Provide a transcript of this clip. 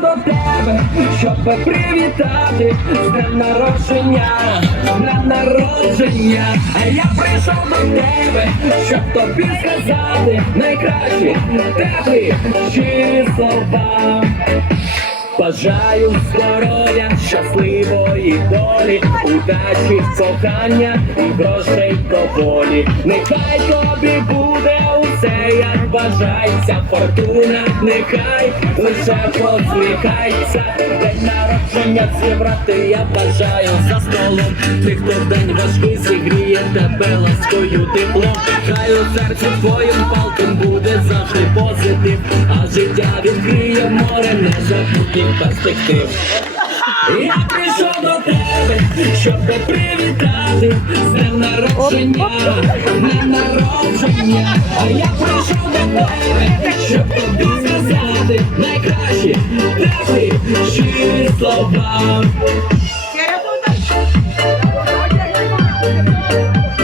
до тебе, щоб привітати з днем народження, днем народження, а я прийшов до тебе, щоб тобі сказати найкращі теплі щирі слова. Бажаю здоров'я, щасливої долі, удачі, кохання і грошей доволі. Нехай тобі буде як бажається фортуна, нехай лише посміхається. День народження зібрати я бажаю за столом. Ти, хто в день важкий зігріє тебе ласкою теплом. Хай у серці твоїм палком буде завжди позитив, а життя відкриє море незабутніх перспектив. Я прийшов до тебе, щоб привітати з днем народження, днем народження. А я прийшов до тебе, щоб тобі сказати найкращі теплі щирі слова.